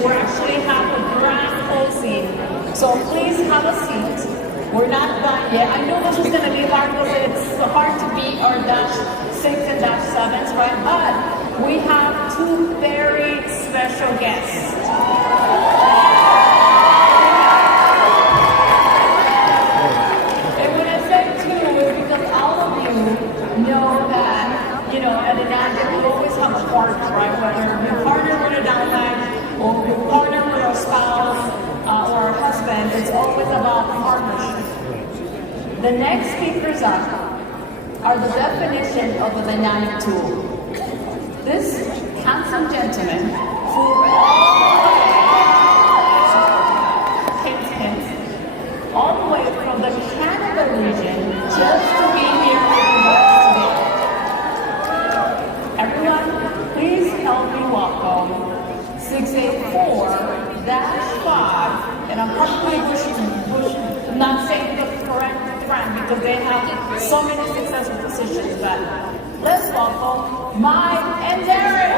we actually have a grand closing. So please have a seat. We're not done yet. I know this is going to be hard because it's hard to beat our dash 6 and dash 7s, right? But we have two very special guests. And when I say two, it's because all of you know that, at Enagic, we always have a partner, right? Whether you partner with a downline or you partner with our spouse or our husband, it's always about partnership. The next speakers up are the definition of a dynamic tool. This handsome gentleman flew all the way from the Canada region just to be here with us today. Everyone, please help me welcome 684-5, and I'm probably not saying the correct brand because they have so many successful positions, but let's welcome Mike and Darren.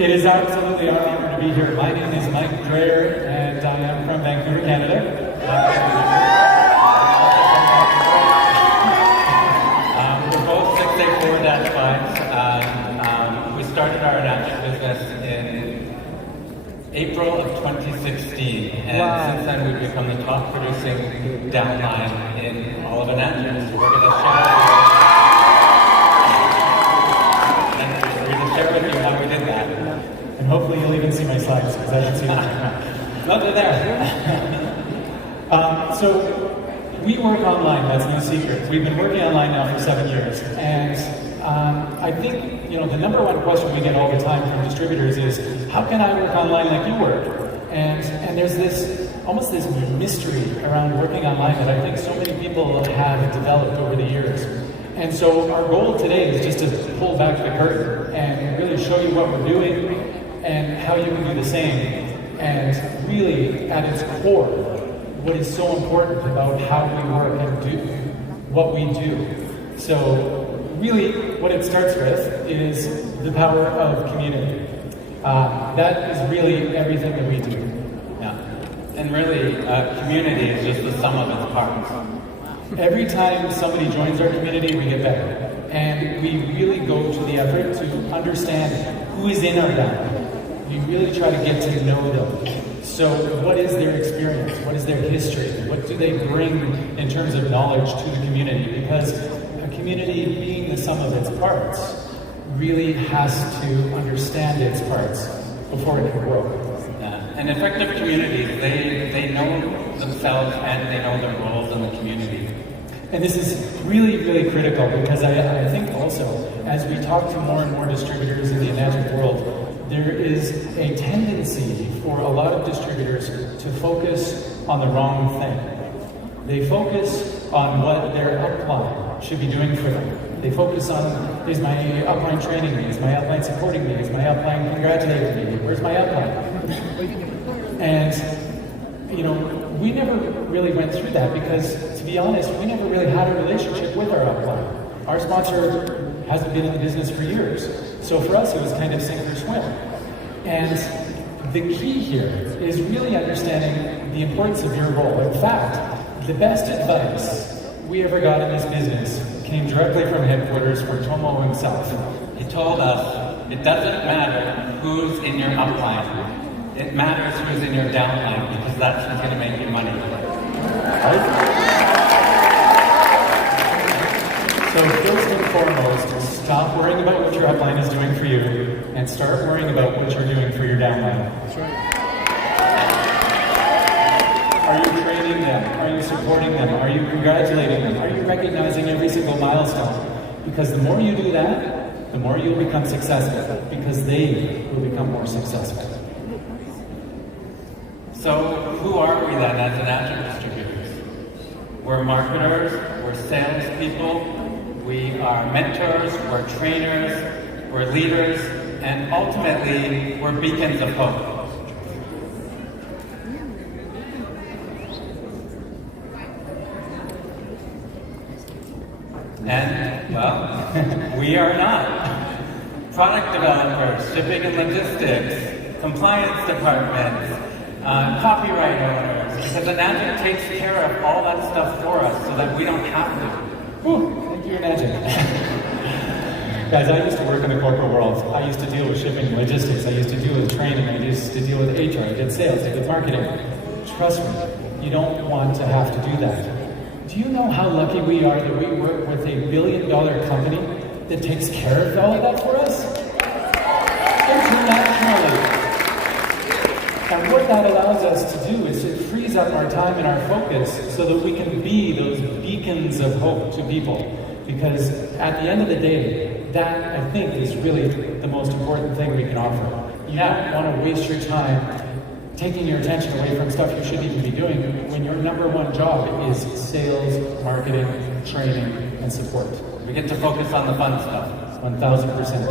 It is absolutely our honor to be here. My name is Mike Darren, and I am from Vancouver, Canada. We're both 684-5. We started our Enagic business in April of 2016, and since then we've become the top producing downline in all of Enagic. So we're going to share with you how we did that. And hopefully you'll even see my slides, because I didn't see them. No, they're there. So we work online, that's no secret. We've been working online now for 7 years. And I think, the number one question we get all the time from distributors is, how can I work online like you work? And there's almost this mystery around working online that I think so many people have developed over the years. And so our goal today is just to pull back the curtain and really show you what we're doing and how you can do the same. And really, at its core, what is so important about how we work and do what we do. So really, what it starts with is the power of community. That is really everything that we do. Yeah. And really, community is just the sum of its parts. Every time somebody joins our community, we get better. And we really go to the effort to understand who is in our downline. We really try to get to know them. So what is their experience? What is their history? What do they bring in terms of knowledge to the community? Because a community, being the sum of its parts, really has to understand its parts before it can grow. And effective communities, they know themselves and they know their roles in the community. And this is really, really critical because I think also, as we talk to more and more distributors in the Enagic world, there is a tendency for a lot of distributors to focus on the wrong thing. They focus on what their upline should be doing for them. They focus on, is my upline training me? Is my upline supporting me? Is my upline congratulating me? Where's my upline? And, we never really went through that because, to be honest, we never really had a relationship with our upline. Our sponsor hasn't been in the business for years. So for us, it was kind of sink or swim. And the key here is really understanding the importance of your role. In fact, the best advice we ever got in this business came directly from headquarters from Tomo himself. He told us, it doesn't matter who's in your upline. It matters who's in your downline because that's who's going to make you money. Right? So first and foremost, stop worrying about what your upline is doing for you and start worrying about what you're doing for your downline. That's right. Are you training them? Are you supporting them? Are you congratulating them? Are you recognizing every single milestone? Because the more you do that, the more you'll become successful, because they will become more successful. So who are we then as Enagic distributors? We're marketers, we're salespeople, we are mentors, we're trainers, we're leaders, and ultimately, we're beacons of hope. And, well, we are not. Product developers, shipping and logistics, compliance departments, copyright owners, because Enagic takes care of all that stuff for us so that we don't have to. Ooh, thank you, Enagic. Guys, I used to work in the corporate world. I used to deal with shipping and logistics. I used to deal with training. I used to deal with HR. I did sales. I did marketing. Trust me, you don't want to have to do that. Do you know how lucky we are that we work with $1 billion company that takes care of all of that for us? Internationally. And what that allows us to do is it frees up our time and our focus so that we can be those beacons of hope to people. Because at the end of the day, that, I think, is really the most important thing we can offer. You don't want to waste your time taking your attention away from stuff you shouldn't even be doing when your number one job is sales, marketing, training, and support. We get to focus on the fun stuff. 1000%.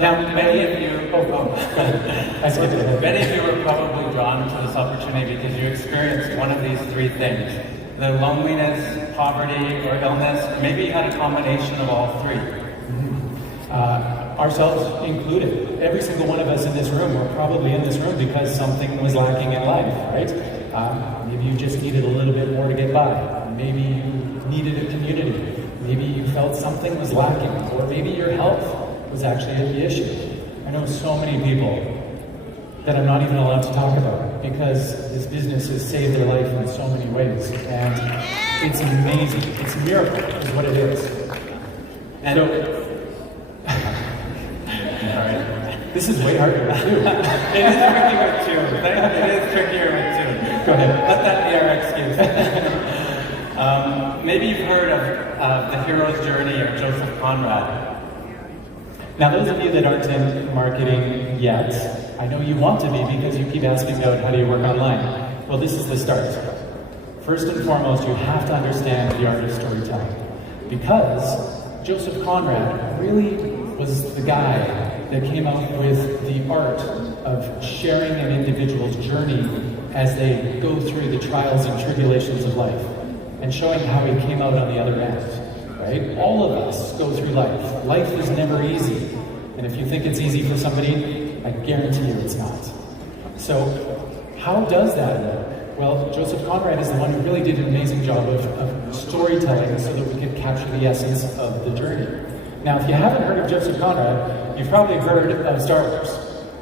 Now, many of you, many of you are probably drawn to this opportunity because you experienced one of these three things. The loneliness, poverty, or illness. Maybe you had a combination of all three. Ourselves included. Every single one of us in this room, we're probably in this room because something was lacking in life, right? Maybe you just needed a little bit more to get by. Maybe you needed a community. Maybe you felt something was lacking. Or maybe your health was actually the issue. I know so many people that I'm not even allowed to talk about because this business has saved their life in so many ways. And it's amazing. It's a miracle is what it is. And this is way harder with two. It is tricky with two. It is trickier with two. Go ahead. Let that be our excuse. Maybe you've heard of the hero's journey of Joseph Conrad. Now, those of you that aren't in marketing yet, I know you want to be because you keep asking about how do you work online. Well, this is the start. First and foremost, you have to understand the art of storytelling. Because Joseph Conrad really was the guy that came up with the art of sharing an individual's journey as they go through the trials and tribulations of life and showing how he came out on the other end. Right? All of us go through life. Life is never easy. And if you think it's easy for somebody, I guarantee you it's not. So, how does that work? Well, Joseph Conrad is the one who really did an amazing job of storytelling so that we could capture the essence of the journey. Now, if you haven't heard of Joseph Conrad, you've probably heard of Star Wars,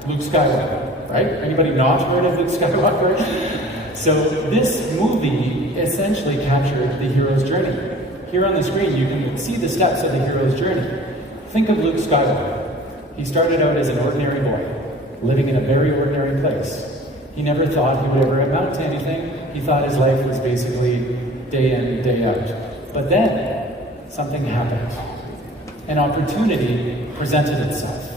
Luke Skywalker, right? Anybody not heard of Luke Skywalker? So, this movie essentially captured the hero's journey. Here on the screen, you can see the steps of the hero's journey. Think of Luke Skywalker. He started out as an ordinary boy, living in a very ordinary place. He never thought he would ever amount to anything. He thought his life was basically day in, day out. But then, something happened. An opportunity presented itself.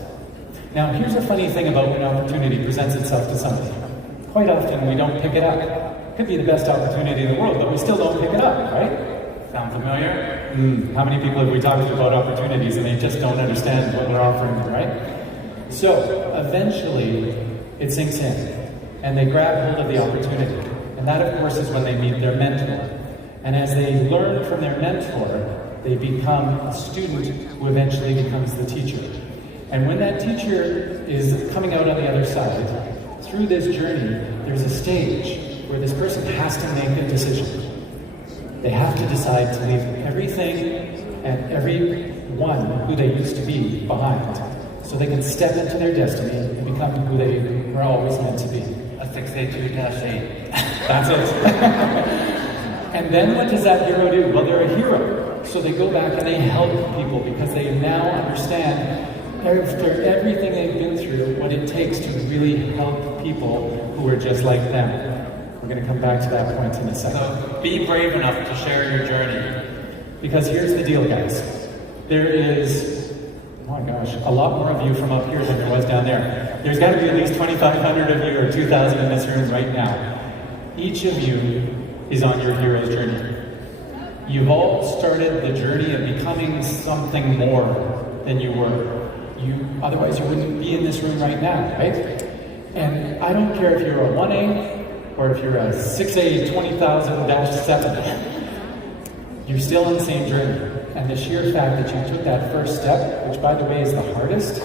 Now, here's a funny thing about when an opportunity presents itself to somebody. Quite often, we don't pick it up. It could be the best opportunity in the world, but we still don't pick it up, right? Sound familiar? How many people have we talked to about opportunities and they just don't understand what we're offering them, right? So, eventually, it sinks in, and they grab hold of the opportunity. And that, of course, is when they meet their mentor. And as they learn from their mentor, they become a student who eventually becomes the teacher. And when that teacher is coming out on the other side, through this journey, there's a stage where this person has to make a decision. They have to decide to leave everything and everyone who they used to be behind so they can step into their destiny and become who they were always meant to be. A 682-8. That's it. And then what does that hero do? Well, they're a hero. So they go back and they help people because they now understand after everything they've been through what it takes to really help people who are just like them. going to come back to that point in a second. So be brave enough to share your journey. Because here's the deal, guys. There is, oh my gosh, a lot more of you from up here than there was down there. There's got to be at least 2,500 of you or 2,000 in this room right now. Each of you is on your hero's journey. You've all started the journey of becoming something more than you were. Otherwise you wouldn't be in this room right now, right? And I don't care if you're a 1A or if you're a 6A 20,000-7. You're still on the same journey. And the sheer fact that you took that first step, which by the way is the hardest,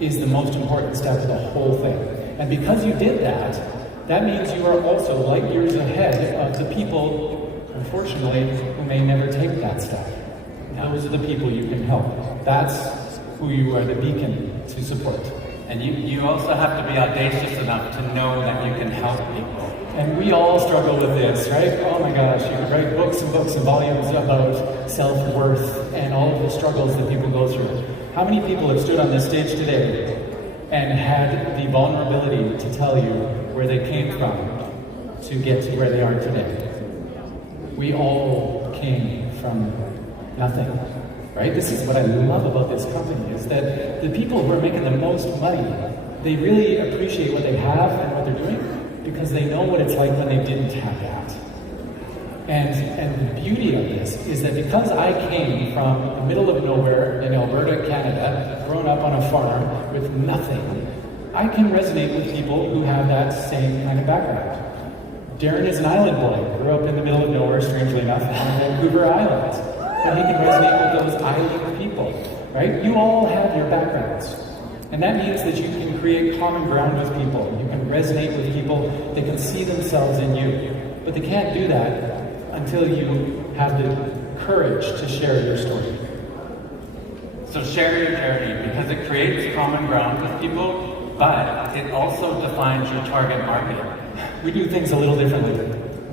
is the most important step of the whole thing. And because you did that, that means you are also light years ahead of the people, unfortunately, who may never take that step. Those are the people you can help. That's who you are the beacon to support. And you also have to be audacious enough to know that you can help people. And we all struggle with this, right? Oh my gosh, you can write books and books and volumes about self-worth and all of the struggles that people go through. How many people have stood on this stage today and had the vulnerability to tell you where they came from to get to where they are today? We all came from nothing, right? This is what I love about this company, is that the people who are making the most money, they really appreciate what they have and what they're doing, because they know what it's like when they didn't have that. And the beauty of this is that because I came from the middle of nowhere in Alberta, Canada, grown up on a farm with nothing, I can resonate with people who have that same kind of background. Darren is an island boy, grew up in the middle of nowhere, strangely enough, on Vancouver Island. But he can resonate with those island people, right? You all have your backgrounds. And that means that you can create common ground with people. You can resonate with people. They can see themselves in you. But they can't do that until you have the courage to share your story. So share your journey, because it creates common ground with people, but it also defines your target market. We do things a little differently.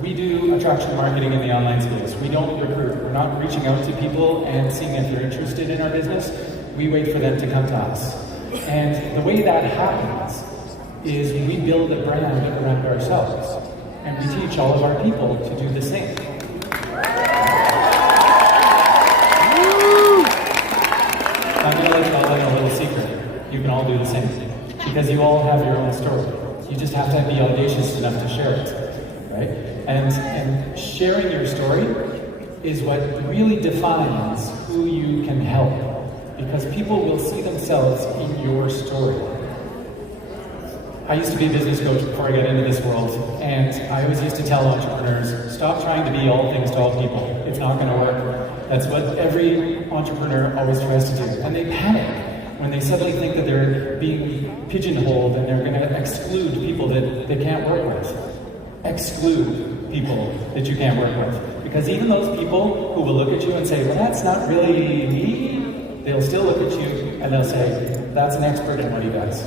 We do attraction marketing in the online space. We don't recruit. We're not reaching out to people and seeing if they're interested in our business. We wait for them to come to us. And the way that happens is we build a brand around ourselves. And we teach all of our people to do the same. I'm going to let you all in a little secret. You can all do the same. Because you all have your own story. You just have to be audacious enough to share it. Right? And sharing your story is what really defines who you can help. Because people will see themselves in your story. I used to be a business coach before I got into this world, and I always used to tell entrepreneurs, stop trying to be all things to all people. It's not going to work. That's what every entrepreneur always tries to do. And they panic when they suddenly think that they're being pigeonholed and they're going to exclude people that they can't work with. Exclude people that you can't work with. Because even those people who will look at you and say, well, that's not really me, they'll still look at you and they'll say, that's an expert in what he does.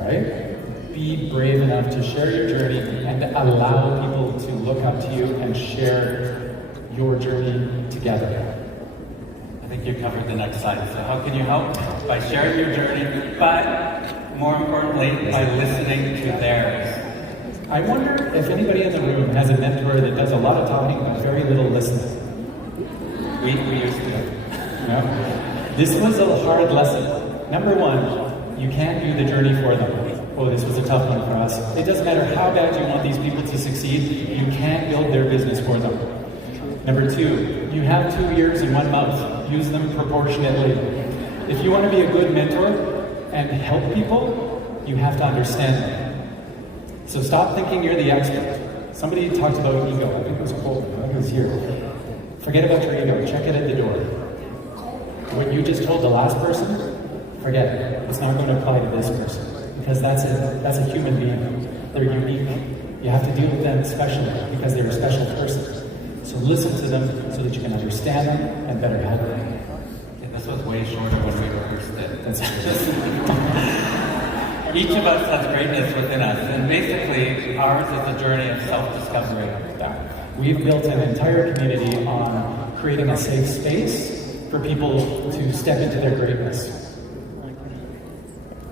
Right? Be brave enough to share your journey and allow people to look up to you and share your journey together. I think you covered the next slide. So how can you help? By sharing your journey, but more importantly, by listening to theirs. I wonder if anybody in the room has a mentor that does a lot of talking but very little listening. We used to. No? This was a hard lesson. Number one, you can't do the journey for them. Oh, this was a tough one for us. It doesn't matter how bad you want these people to succeed, you can't build their business for them. Number two, you have 2 ears and 1 mouth. Use them proportionately. If you want to be a good mentor and help people, you have to understand them. So stop thinking you're the expert. Somebody talked about ego. I think it was Colton. I think it was here. Forget about your ego. Check it at the door. What you just told the last person, forget it. It's not going to apply to this person. Because that's a human being. They're unique. You have to deal with them specially because they're a special person. So listen to them so that you can understand them and better help them. Yeah, this was way shorter when we rehearsed it. That's Each of us has greatness within us, and basically ours is a journey of self-discovery. We've built an entire community on creating a safe space for people to step into their greatness.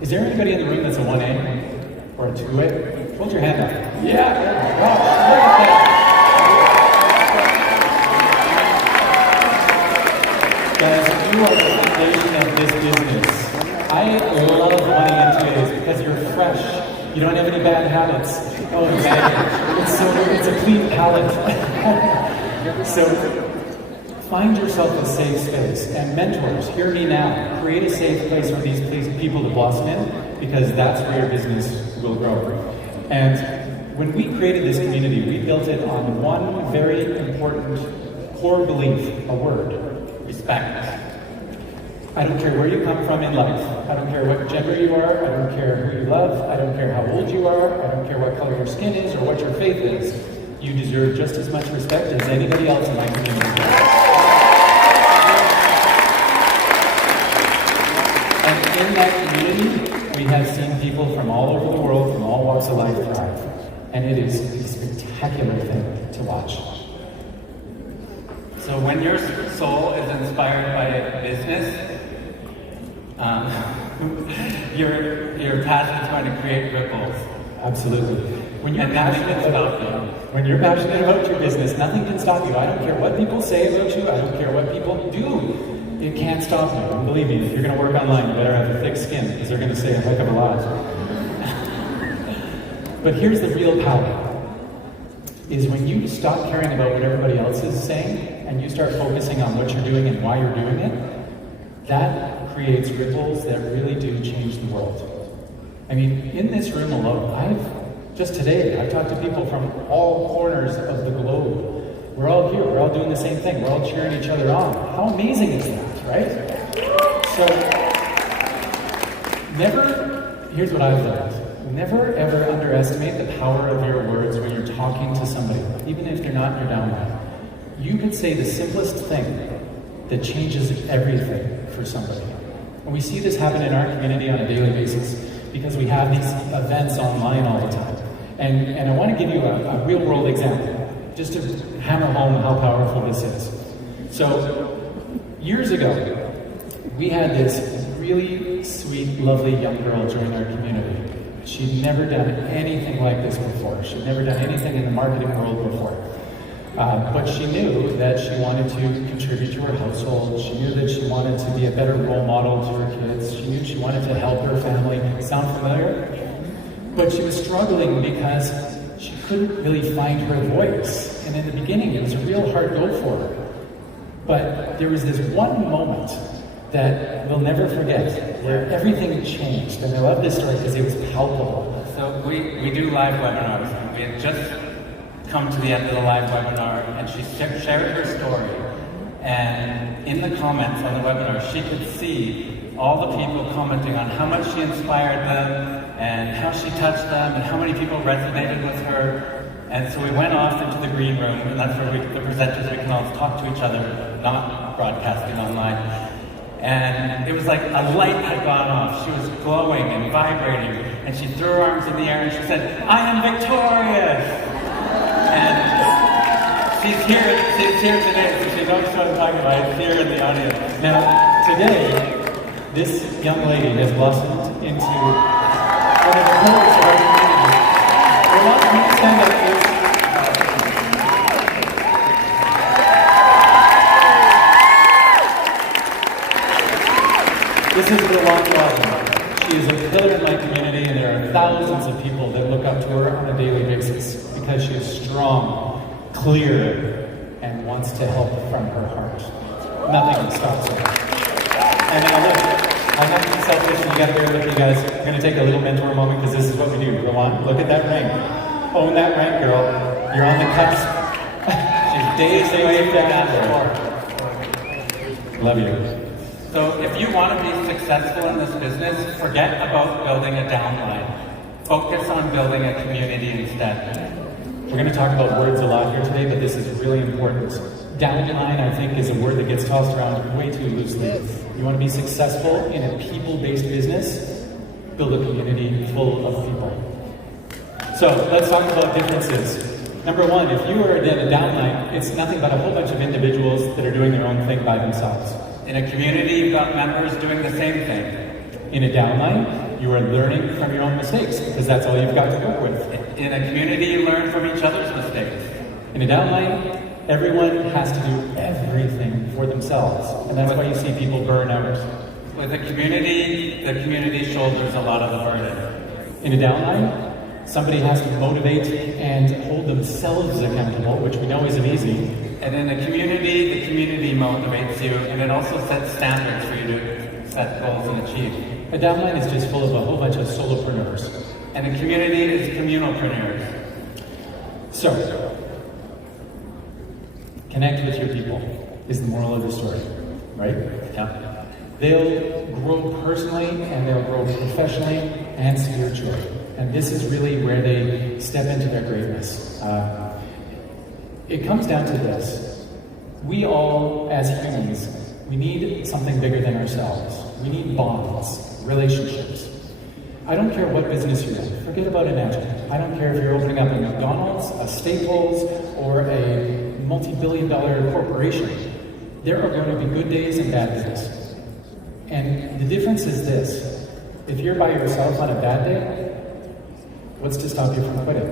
Is there anybody in the room that's a 1A or a 2A? Hold your hand up. Yeah, wow, look at that. Guys, you are the foundation of this business. I love money into it because you're fresh. You don't have any bad habits. Oh, exactly. It's a clean palate. So find yourself a safe space. And mentors, hear me now. Create a safe place for these people to blossom in, because that's where your business will grow. And when we created this community, we built it on one very important core belief, a word: respect. I don't care where you come from in life. I don't care what gender you are. I don't care who you love. I don't care how old you are. I don't care what color your skin is or what your faith is. You deserve just as much respect as anybody else in my community. And in that community, we have seen people from all over the world, from all walks of life thrive. And it is a spectacular thing to watch. So when your soul is inspired by a business, your passion is going to create ripples. Absolutely. When you're And nothing can stop you. When you're passionate about your business, nothing can stop you. I don't care what people say about you. I don't care what people do. It can't stop you. And believe me, if you're going to work online, you better have a thick skin, because they're going to say a heck of a lot. But here's the real power, is when you stop caring about what everybody else is saying, and you start focusing on what you're doing and why you're doing it, that creates ripples that really do change the world. I mean, in this room alone, just today, I've talked to people from all corners of the globe. We're all here, we're all doing the same thing, we're all cheering each other on. How amazing is that, right? So, here's what I've learned. Never ever underestimate the power of your words when you're talking to somebody, even if they're not your downline. You could say the simplest thing that changes everything for somebody. And we see this happen in our community on a daily basis because we have these events online all the time. And I want to give you a real world example, just to hammer home how powerful this is. So, years ago, we had this really sweet, lovely young girl join our community. She'd never done anything like this before. She'd never done anything in the marketing world before. But she knew that she wanted to contribute to her household. She knew that she wanted to be a better role model to her kids. She knew she wanted to help her family. Sound familiar? But she was struggling because she couldn't really find her voice. And in the beginning, it was a real hard go for her. But there was this one moment that we'll never forget, where everything changed. And I love this story because it was palpable. So we do live webinars. We had just come to the end of the live webinar, and she shared her story. And in the comments on the webinar, she could see all the people commenting on how much she inspired them, and how she touched them, and how many people resonated with her. And so we went off into the green room, and that's where the presenters, we can all talk to each other, not broadcasting online. And it was like a light had gone off. She was glowing and vibrating, and she threw her arms in the air and she said, "I am victorious!" And she's here today, so she knows what I'm talking about. It's here in the audience. Now, today, this young lady has blossomed into one of the pillars of our community. We're not going to stand up here. This is Rowan Wadden. She is a pillar in my community, and there are thousands of people that look up to her on a daily basis because she is strong, clear, and wants to help from her heart. Nothing stops her. And now look, I'm not being selfish, and you gotta bear with me, guys. I'm gonna take a little mentor moment because this is what we do. Rowan, look at that ring. Own that rank, girl. You're on the cusp. She's days away from that. Love you. So if you want to be successful in this business, forget about building a downline. Focus on building a community instead. We're going to talk about words a lot here today, but this is really important. Downline, I think, is a word that gets tossed around way too loosely. You want to be successful in a people-based business, build a community full of people. So let's talk about differences. Number one, if you are in a downline, it's nothing but a whole bunch of individuals that are doing their own thing by themselves. In a community, you've got members doing the same thing. In a downline, you are learning from your own mistakes because that's all you've got to work with. In a community, you learn from each other's mistakes. In a downline, everyone has to do everything for themselves, and that's why you see people burn out. With a community, the community shoulders a lot of the burden. In a downline, somebody has to motivate and hold themselves accountable, which we know isn't easy. And in a community, the community motivates you, and it also sets standards for you to set goals and achieve. A downline is just full of a whole bunch of solopreneurs. And a community is communalpreneurs. So, connect with your people is the moral of the story, right? Yeah. They'll grow personally and they'll grow professionally and spiritually. And this is really where they step into their greatness. It comes down to this. We all, as humans, we need something bigger than ourselves. We need bonds, relationships. I don't care what business you're in. Forget about Enagic. I don't care if you're opening up a McDonald's, a Staples, or a multi-billion-dollar corporation. There are going to be good days and bad days. And the difference is this. If you're by yourself on a bad day, what's to stop you from quitting?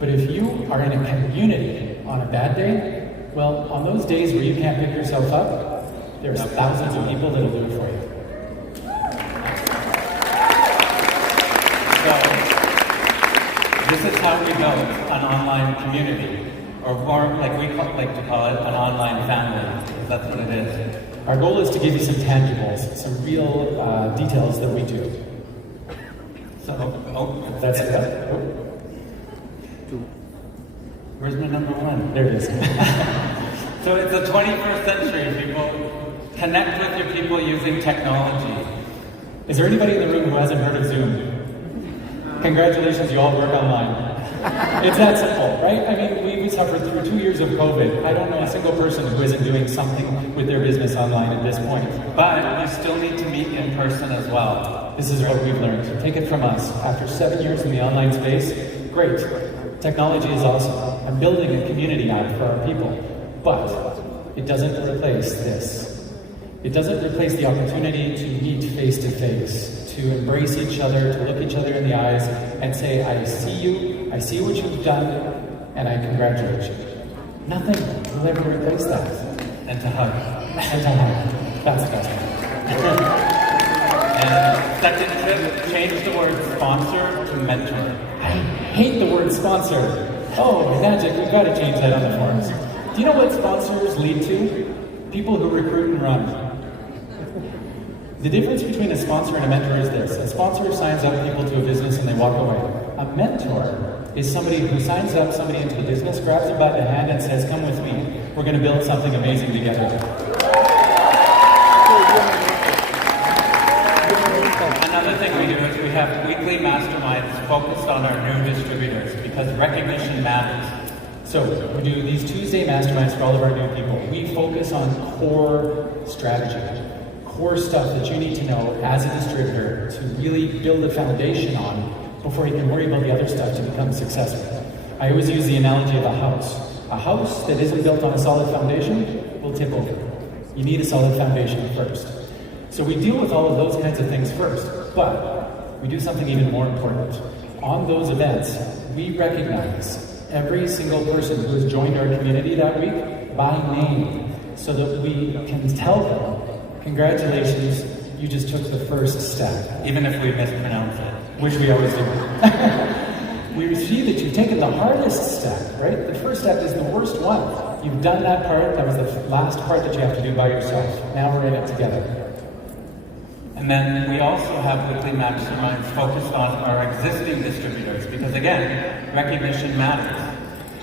But if you are in a community on a bad day, well, on those days where you can't pick yourself up, there's thousands of people that'll do it for you. So, this is how we build an online community, or more like we like to call it, an online family, because that's what it is. Our goal is to give you some tangibles, some real details that we do. So, That's it. Where's my number one? There it is. So it's the 21st century, people. Connect with your people using technology. Is there anybody in the room who hasn't heard of Zoom? Congratulations, you all work online. It's that simple, right? I mean, we suffered through 2 years of COVID. I don't know a single person who isn't doing something with their business online at this point. But you still need to meet in person as well. This is what we've learned. So take it from us. After 7 years in the online space, great. Technology is awesome. I'm building a community app for our people. But it doesn't replace this. It doesn't replace the opportunity to meet face to face, to embrace each other, to look each other in the eyes and say, I see you, I see what you've done, and I congratulate you. Nothing will ever replace that. And to hug. And to hug. That's the best thing. And second tip, change the word sponsor to mentor. I hate the word sponsor. Oh, Enagic, we've got to change that on the forums. Do you know what sponsors lead to? People who recruit and run. The difference between a sponsor and a mentor is this. A sponsor signs up people to a business and they walk away. A mentor is somebody who signs up somebody into the business, grabs them by the hand and says, come with me. We're going to build something amazing together. Another thing we do is we have weekly masterminds focused on our new distributors because recognition matters. So we do these Tuesday masterminds for all of our new people. We focus on core strategy, core stuff that you need to know as a distributor to really build a foundation on before you can worry about the other stuff to become successful. I always use the analogy of a house. A house that isn't built on a solid foundation will tip over. You need a solid foundation first. So we deal with all of those kinds of things first, but we do something even more important. On those events, we recognize every single person who has joined our community that week by name so that we can tell them, congratulations, you just took the first step. Even if we mispronounce it. Which we always do. We see that you've taken the hardest step, right? The first step is the worst one. You've done that part, that was the last part that you have to do by yourself. Now we're in it together. And then we also have weekly masterminds focused on our existing distributors because again, recognition matters.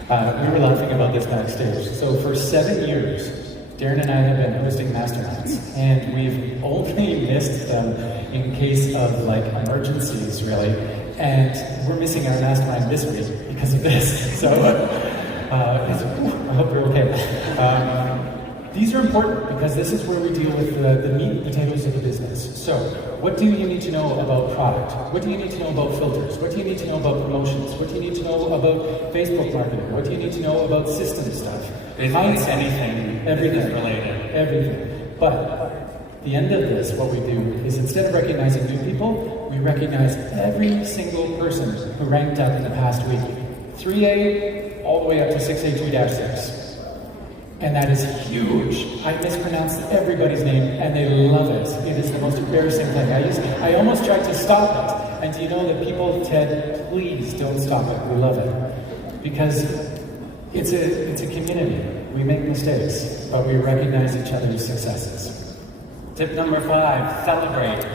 We were laughing about this backstage. So for 7 years, Darren and I have been hosting masterminds, and we've only missed them in case of like emergencies, really. And we're missing our mastermind this week because of this. So I hope you're okay. These are important because this is where we deal with the meat and potatoes of the business. So, what do you need to know about product? What do you need to know about filters? What do you need to know about promotions? What do you need to know about Facebook marketing? What do you need to know about system stuff? Basically anything everything related. Everything. But the end of this, what we do is instead of recognizing new people, we recognize every single person who ranked up in the past week. 3A all the way up to 6A2-6. And that is huge. I mispronounced everybody's name and they love it. It is the most embarrassing thing. I almost tried to stop it. And do you know that people, Ted, please don't stop it. We love it. Because it's a community. We make mistakes, but we recognize each other's successes. Tip number 5, celebrate.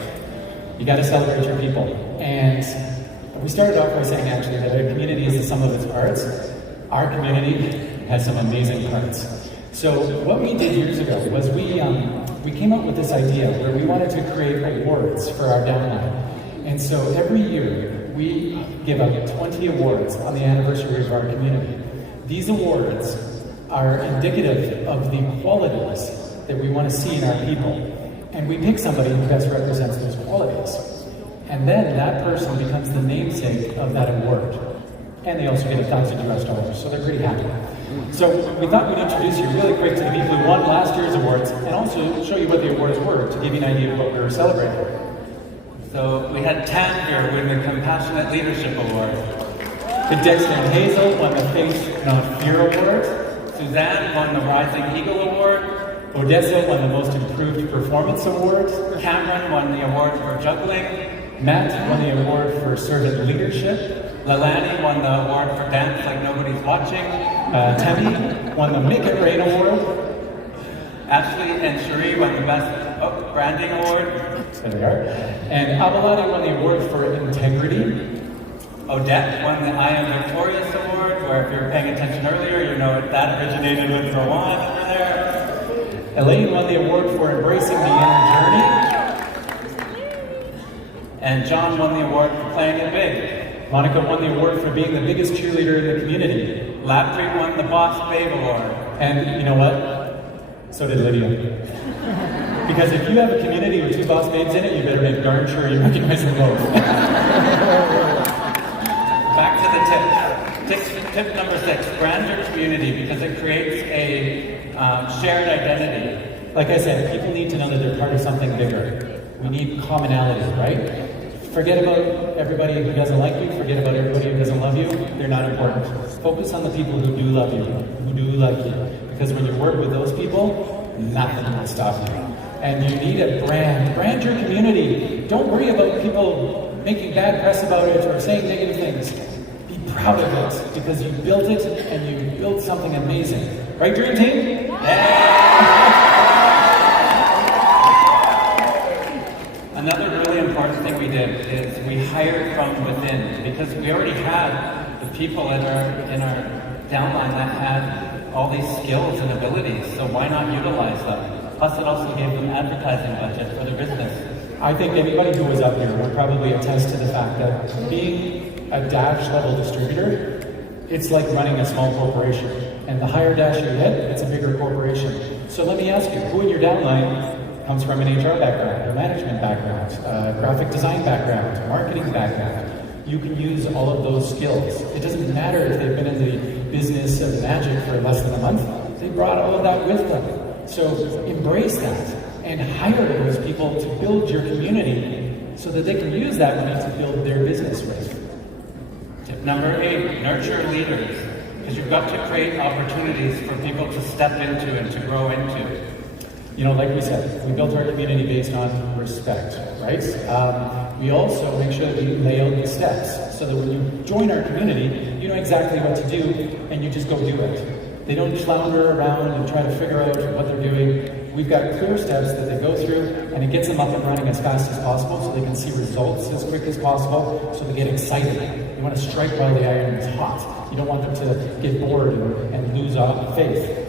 You got to celebrate your people. And we started off by saying actually that a community is the sum of its parts. Our community has some amazing parts. So what we did years ago was we came up with this idea where we wanted to create awards for our downline. And so every year we give out 20 awards on the anniversary of our community. These awards are indicative of the qualities that we want to see in our people. And we pick somebody who best represents those qualities. And then that person becomes the namesake of that award. And they also get $1,000 US, so they're pretty happy. So we thought we'd introduce you really quick to the people who won last year's awards and also show you what the awards were to give you an idea of what we were celebrating. So we had Tanger win the Compassionate Leadership Award. Dexter and Hazel won the Faith Not Fear Award. Suzanne won the Rising Eagle Award. Odessa won the Most Improved Performance Award. Cameron won the award for juggling. Matt won the award for servant leadership. Lalani won the award for Dance Like Nobody's Watching. Tammy won the Make It Rain Award. Ashley and Cherie won the Best Branding Award. There we are. And Abalani won the award for integrity. Odette won the I Am Victorious Award, where if you were paying attention earlier, you know that originated with Rowan over there. Elaine won the award for embracing the inner journey. And John won the award for playing it big. Monica won the award for being the biggest cheerleader in the community. Lapri won the Boss Babe Award. And you know what? So did Lydia. Because if you have a community with 2 boss babes in it, you better make darn sure you recognize them both. Back to the tips. Tip number 6, brand your community because it creates a shared identity. Like I said, people need to know that they're part of something bigger. We need commonality, right? Forget about everybody who doesn't like you. Forget about everybody who doesn't love you. They're not important. Focus on the people who do love you, who do like you. Because when you work with those people, nothing will stop you. And you need a brand. Brand your community. Don't worry about people making bad press about it or saying negative things. Be proud of it because you built it and you built something amazing. Right, Dream Team? Yeah! Another really important thing we did is we hired from within because we already had the people in our downline that had all these skills and abilities, so why not utilize them? Plus it also gave them advertising budget for their business. I think anybody who was up here would probably attest to the fact that being a Dash level distributor, it's like running a small corporation. And the higher Dash you hit, it's a bigger corporation. So let me ask you, who in your downline comes from an HR background, a management background, a graphic design background, a marketing background? You can use all of those skills. It doesn't matter if they've been in the business of Enagic for less than a month. They brought all of that with them. So embrace that and hire those people to build your community so that they can use that money to build their business with. Tip number 8, nurture leaders. Because you've got to create opportunities for people to step into and to grow into. You know, like we said, we built our community based on respect, right? We also make sure that we lay out the steps so that when you join our community, you know exactly what to do and you just go do it. They don't flounder around and try to figure out what they're doing. We've got clear steps that they go through and it gets them up and running as fast as possible so they can see results as quick as possible so they get excited. You want to strike while the iron is hot. You don't want them to get bored and lose all faith.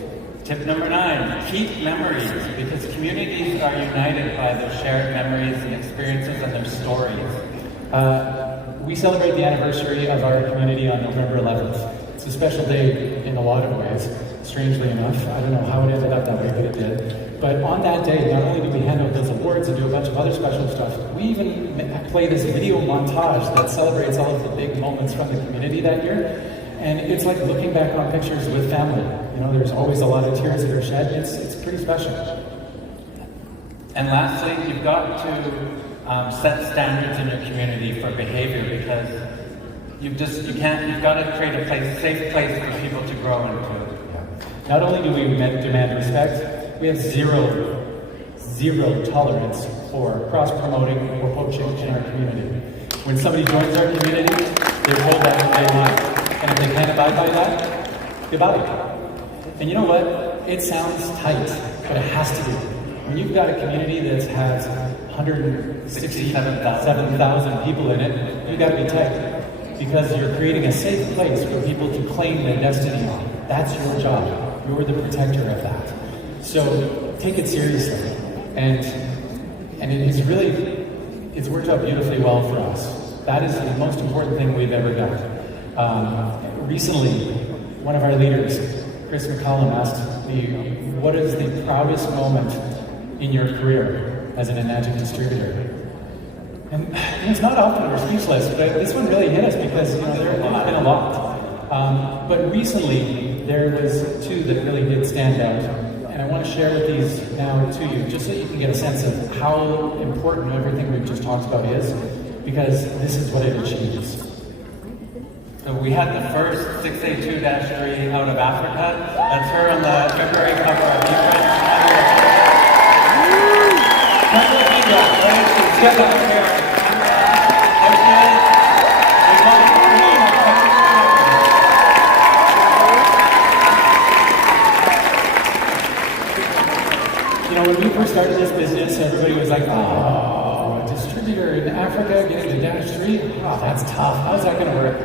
Tip number 9, keep memories, because communities are united by their shared memories and experiences and their stories. We celebrate the anniversary of our community on November 11th. It's a special day in a lot of ways, strangely enough. I don't know how it ended up that way, but it did. But on that day, not only do we hand out those awards and do a bunch of other special stuff, we even play this video montage that celebrates all of the big moments from the community that year. And it's like looking back on pictures with family. You know, there's always a lot of tears that are shed. It's pretty special. And lastly, you've got to set standards in your community for behavior, because you've got to create a safe place for people to grow into. Not only do we demand respect, we have zero tolerance for cross-promoting or poaching in our community. When somebody joins our community, they're told that what they want. And if they can't abide by that, goodbye. And you know what? It sounds tight, but it has to be. When you've got a community that has 167,000 people in it, you've got to be tight. Because you're creating a safe place for people to claim their destiny on. That's your job. You're the protector of that. So take it seriously. And it's worked out beautifully well for us. That is the most important thing we've ever done. Recently, one of our leaders, Chris McCollum, asked me, what is the proudest moment in your career as an Enagic distributor? And it's not often we're speechless, but this one really hit us because there have been a lot. But recently, there was two that really did stand out. And I want to share with these now to you, just so you can get a sense of how important everything we've just talked about is, because this is what it achieves. So we had the first 6A2-3 out of Africa. That's her on the February cover of when we first started this business, everybody was like, oh, a distributor in Africa getting to -3? Oh, that's tough. How's that going to work?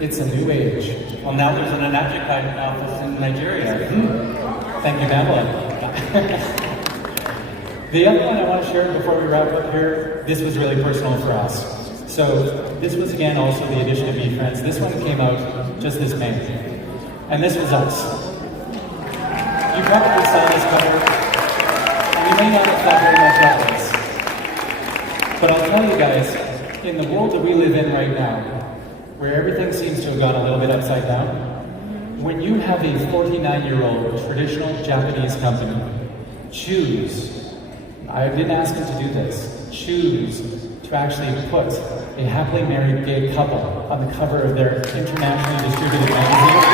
It's a new age. Well, now there's an Enagic office in Nigeria. Thank you, Babylon. The other one I want to share before we wrap up here, this was really personal for us. So this was, again, also the addition of eFriends. This one came out just this May. And this was us. You probably saw this cover, and you may not have thought very much of this. But I'll tell you guys, in the world that we live in right now, where everything seems to have gone a little bit upside down, when you have a 49-year-old traditional Japanese company choose, I didn't ask them to do this, choose to actually put a happily married gay couple on the cover of their internationally distributed magazine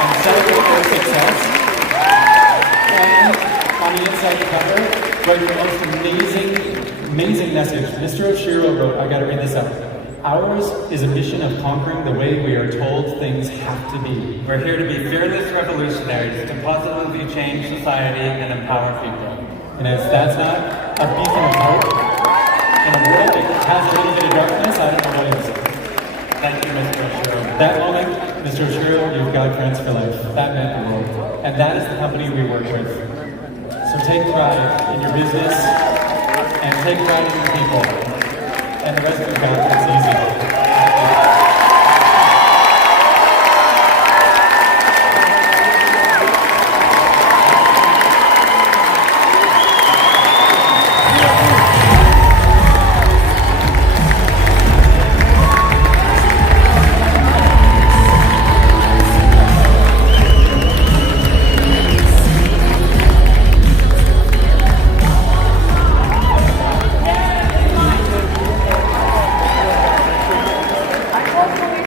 and celebrate their success. And on the inside cover, write the most amazing message. Mr. Oshiro wrote, I gotta read this out. Ours is a mission of conquering the way we are told things have to be. We're here to be fearless revolutionaries, to positively change society and empower people. And if that's not a beacon of hope in a world that has a little bit of darkness, I don't know what is. Thank you, Mr. Oshiro. That moment, Mr. Oshiro, you've got friends for life. That meant the world. And that is the company we work with. So take pride in your business and take pride in your people.